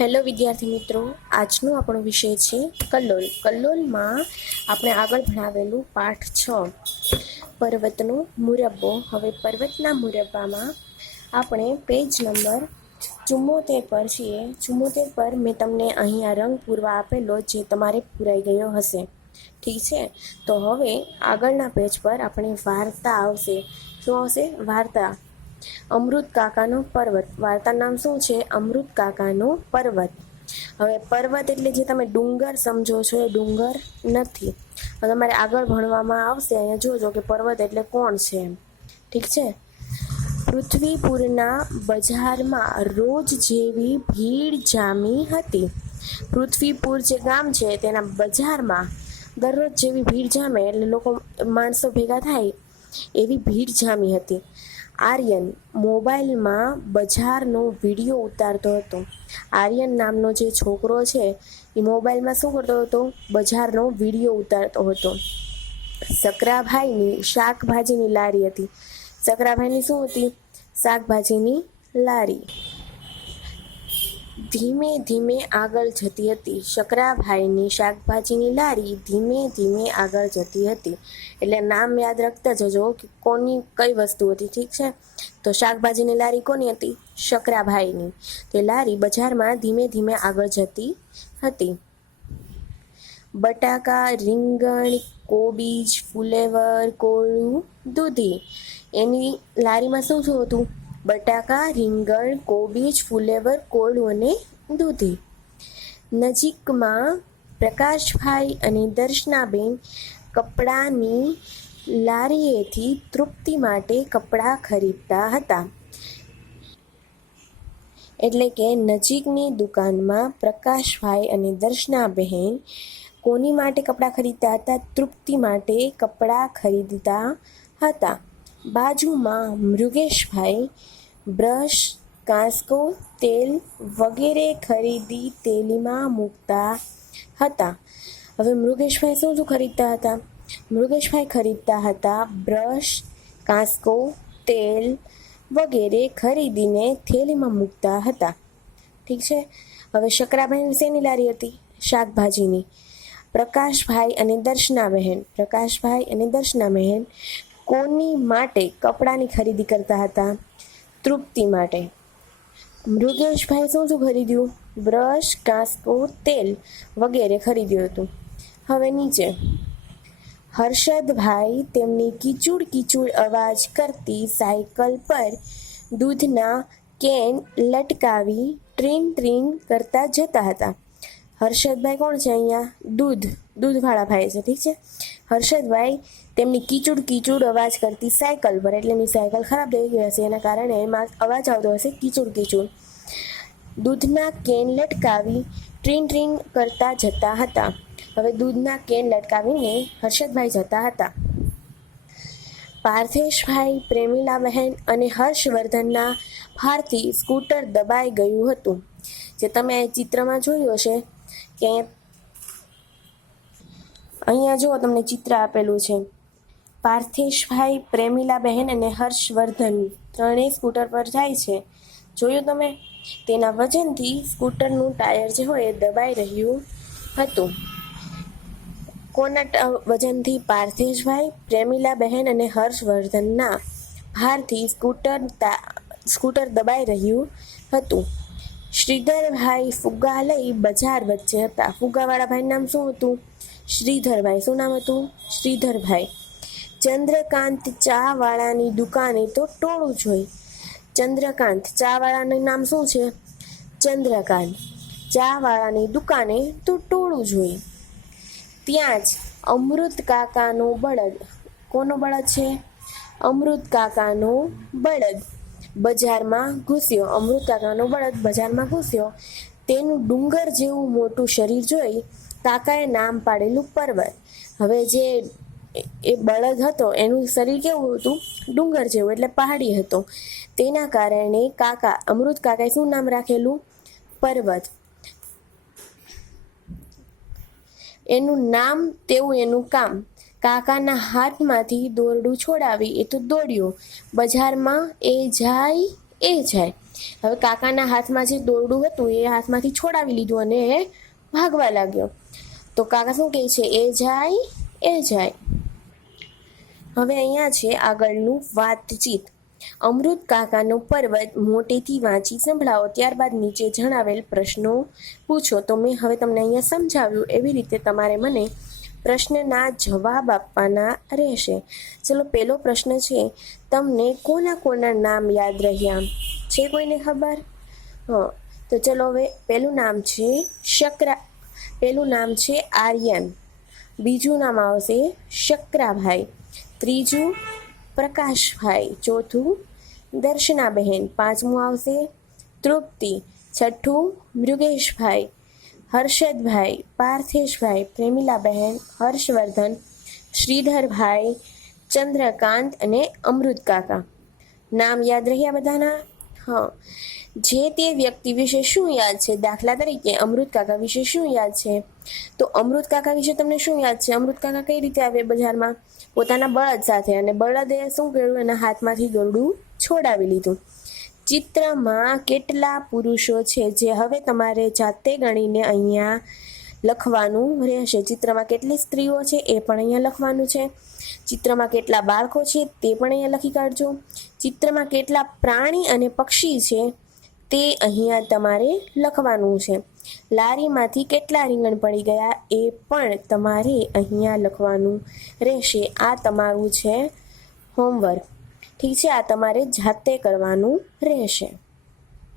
Hello વિદ્યાર્થી મિત્રો, આજનો આપણો વિષય છે કલ્લોલ. કલ્લોલમાં આપણે આગળ ભણાવેલું પાઠ છ. પર્વતનો મુરબ્બો. હવે પર્વતના મુરબ્બામાં આપણે પેજ નંબર ચુમ્મોતેર પર છીએ. ચુમ્મોતેર પર મેં તમને અહીંયા રંગ પૂરવા આપેલો જે તમારે પૂરાઈ ગયો હશે. ઠીક છે? તો હવે આગળના પેજ પર આપણે વાર્તા આવશે. શું આવશે? વાર્તા. અમૃત કાકાનો પર્વત. વાર્તા નામ શું છે? અમૃત કાકાનો પર્વત. હવે પર્વત એટલે જે તમે ડુંગર સમજો છો એ ડુંગર નથી. તમારે આગળ ભણવામાં આવશે, અહીંયા જોજો કે પર્વત એટલે કોણ છે એમ. ઠીક છે? પૃથ્વીપુરના બજારમાં રોજ જેવી ભીડ જામી હતી. પૃથ્વીપુર જે ગામ છે તેના બજારમાં દરરોજ જેવી ભીડ જામે એટલે લોકો માણસો ભેગા થાય એવી ભીડ જામી હતી. આર્યન મોબાઈલમાં બજારનો વીડિયો ઉતારતો હતો. આર્યન નામનો જે છોકરો છે, એ મોબાઈલમાં શું કરતો હતો? બજારનો વીડિયો ઉતારતો હતો. સકરાભાઈની શાકભાજીની લારી હતી. સકરાભાઈની શું હતી? શાકભાજીની લારી. ધીમે ધીમે આગળ જતી હતી. શકરાભાઈની શાકભાજીની લારી ધીમે ધીમે આગળ જતી હતી. એટલે નામ યાદ રાખતા જજો કે કોની કઈ વસ્તુ હતી, ઠીક છે? તો શાકભાજીની લારી કોની હતી? શકરાભાઈની. તે લારી બજારમાં ધીમે ધીમે આગળ જતી હતી. બટાકા, રીંગણ, કોબીજ, ફુલેવર, કોળું, દૂધી. એની લારીમાં શું શું હતું? બટાકા, રીંગણ, કોબીજ, ફુલેવર, કોળું અને દૂધી. નજીકમાં પ્રકાશભાઈ અને દર્શનાબેન કપડાની લારીએથી તૃપ્તિ માટે કપડાં ખરીદતા હતા. એટલે કે નજીકની દુકાનમાં પ્રકાશભાઈ અને દર્શનાબહેન કોની માટે કપડાં ખરીદતા હતા? તૃપ્તિ માટે કપડાં ખરીદતા હતા. બાજુમાં મૃગેશભાઈ બ્રશ, કાંસકો, તેલ વગેરે ખરીદી તેલીમાં મૂકતા હતા. હવે મૃગેશભાઈ શું શું ખરીદતા હતા? મૃગેશભાઈ ખરીદતા હતા બ્રશ, કાંસકો, તેલ વગેરે ખરીદીને થેલીમાં મૂકતા હતા. ઠીક છે? હવે શકરાબહેન શેની લારી હતી? શાકભાજીની. પ્રકાશભાઈ અને દર્શનાબહેન પ્રકાશભાઈ અને દર્શનાબહેન કોની માટે કપડાની ખરીદી કરતા હતા? તૃપ્તિ માટે. મૃગેશભાઈ શું શું ખરીદ્યું? બ્રશ, કાંસકો, તેલ વગેરે ખરીદ્યું હતું. હવે નીચે. હર્ષદભાઈ તેમની કીચુડ કીચુડ અવાજ કરતી સાયકલ પર દૂધના કેન લટકાવી ટ્રીન ટ્રીન કરતા જતા હતા. હર્ષદભાઈ કોણ છે અહીંયા? દૂધ. દૂધવાળા ભાઈ છે, ઠીક છે? હર્ષદભાઈ તેમની કીચુડ કીચુડ અવાજ કરતી સાયકલ પર, એટલે એની સાયકલ ખરાબ થઈ ગઈ હશે, એના કારણે એમાં અવાજ આવતો હશે કીચુડ કીચુડ. દૂધના કેન લટકાવી ટ્રીન ટ્રીન કરતા જતા હતા. હવે દૂધના કેન લટકાવીને હર્ષદભાઈ જતા હતા. પાર્થેશભાઈ પ્રેમિલાબહેન અને હર્ષવર્ધનના ભારથી સ્કૂટર દબાઈ ગયું હતું. જે તમે ચિત્રમાં જોયું હશે, કે અહીંયા જુઓ તમને ચિત્ર આપેલું છે. પાર્થેશભાઈ, પ્રેમિલાબહેન અને હર્ષવર્ધન ત્રણેય સ્કૂટર પર જાય છે. જોયું તમે? તેના વજનથી સ્કૂટરનું ટાયર જે હોય એ દબાઈ રહ્યું હતું. કોના વજનથી પાર્થેશભાઈ, પ્રેમિલાબહેન અને હર્ષવર્ધનના ભારથી સ્કૂટર સ્કૂટર દબાઈ રહ્યું હતું. શ્રીધરભાઈ ફુગ્ગા લઈ બજાર વચ્ચે હતા. ફુગ્ગાવાળા ભાઈનું નામ શું હતું? શ્રીધરભાઈ, શું નામ હતું? શ્રીધરભાઈ. ચંદ્રકાંત ચાવાળાની દુકાને તો ટોળું જોઈ ચંદ્રકાંત ચાવાળાનું નામ શું છે? ચંદ્રકાંત ચાવાળાની દુકાને તો ટોળું જોઈ ત્યાં જ અમૃત કાકાનું બળદ, કોનો બળદ છે? અમૃત કાકાનું બળદ બજારમાં ઘૂસ્યો. અમૃત કાકાનો બળદ બજારમાં ઘૂસ્યો. તેનું ડુંગર જેવું મોટું શરીર જોઈ કાકાએ નામ પાડેલું પર્વત હવે જે એ બળદ હતો, એનું શરીર કેવું હતું? ડુંગર જેવું, એટલે પહાડી હતો. તેના કારણે કાકા, અમૃત કાકાએ શું નામ રાખેલું? પર્વત. એનું નામ, તેવું એનું કામ. કાકાના હાથમાંથી દોરડું છોડાવી એ તો દોડ્યો. બજારમાં એ જાય એ જાય. હવે કાકાના હાથમાં જે દોરડું હતું, એ હાથમાંથી છોડાવી લીધું અને એ ભાગવા લાગ્યો. તો કાકા શું કહે છે? એ જાય એ જાય. હવે અહીંયા છે આગળનું વાતચીત. અમૃત કાકાનો પર્વત મોટેથી વાંચી સંભળાવો. ત્યારબાદ નીચે જણાવેલ પ્રશ્નો પૂછો. તો મેં હવે તમને અહીંયા સમજાવ્યું એવી રીતે તમારે મને પ્રશ્નના જવાબ આપવાના રહેશે. ચલો પહેલો પ્રશ્ન છે, તમને કોના કોના નામ યાદ રહ્યા? છે કોઈને ખબર? હં. તો ચલો હવે પહેલું નામ છે શકરા પહેલું નામ છે આર્યન. બીજું નામ આવશે શકરાભાઈ. ત્રીજું પ્રકાશભાઈ. ચોથું દર્શનાબહેન. પાંચમું આવશે તૃપ્તિ. છઠ્ઠું મૃગેશભાઈ. હર્ષદભાઈ, પાર્થેશભાઈ, પ્રેમિલાબહેન, હર્ષવર્ધન, શ્રીધરભાઈ, ચંદ્રકાંત અને અમૃત કાકા. નામ યાદ રહ્યા બધાના? હા. જે તે વ્યક્તિ વિશે શું યાદ છે? દાખલા તરીકે અમૃત કાકા વિશે શું યાદ છે? તો અમૃત કાકા વિશે તમને શું યાદ છે? અમૃત કાકા કઈ રીતે આવે બજારમાં? પોતાના બળદ સાથે અને બળદે શું કર્યું? એના હાથમાંથી દોરડું છોડાવી લીધું. ચિત્રમાં કેટલા પુરુષો છે જે હવે તમારે જાતે ગણીને અહીંયા લખવાનું રહેશે. ચિત્રમાં કેટલી સ્ત્રીઓ છે એ પણ અહીંયા લખવાનું છે. ચિત્રમાં કેટલા બાળકો છે તે પણ અહીંયા લખી કાઢજો. ચિત્રમાં કેટલા પ્રાણી અને પક્ષી છે તે અહીંયા તમારે લખવાનું છે. લારીમાંથી કેટલા રીંગણ પડી ગયા એ પણ તમારે અહીંયા લખવાનું રહેશે. આ તમારું છે હોમવર્ક. ઠીક છે? આ તમારે જાતે કરવાનું રહેશે.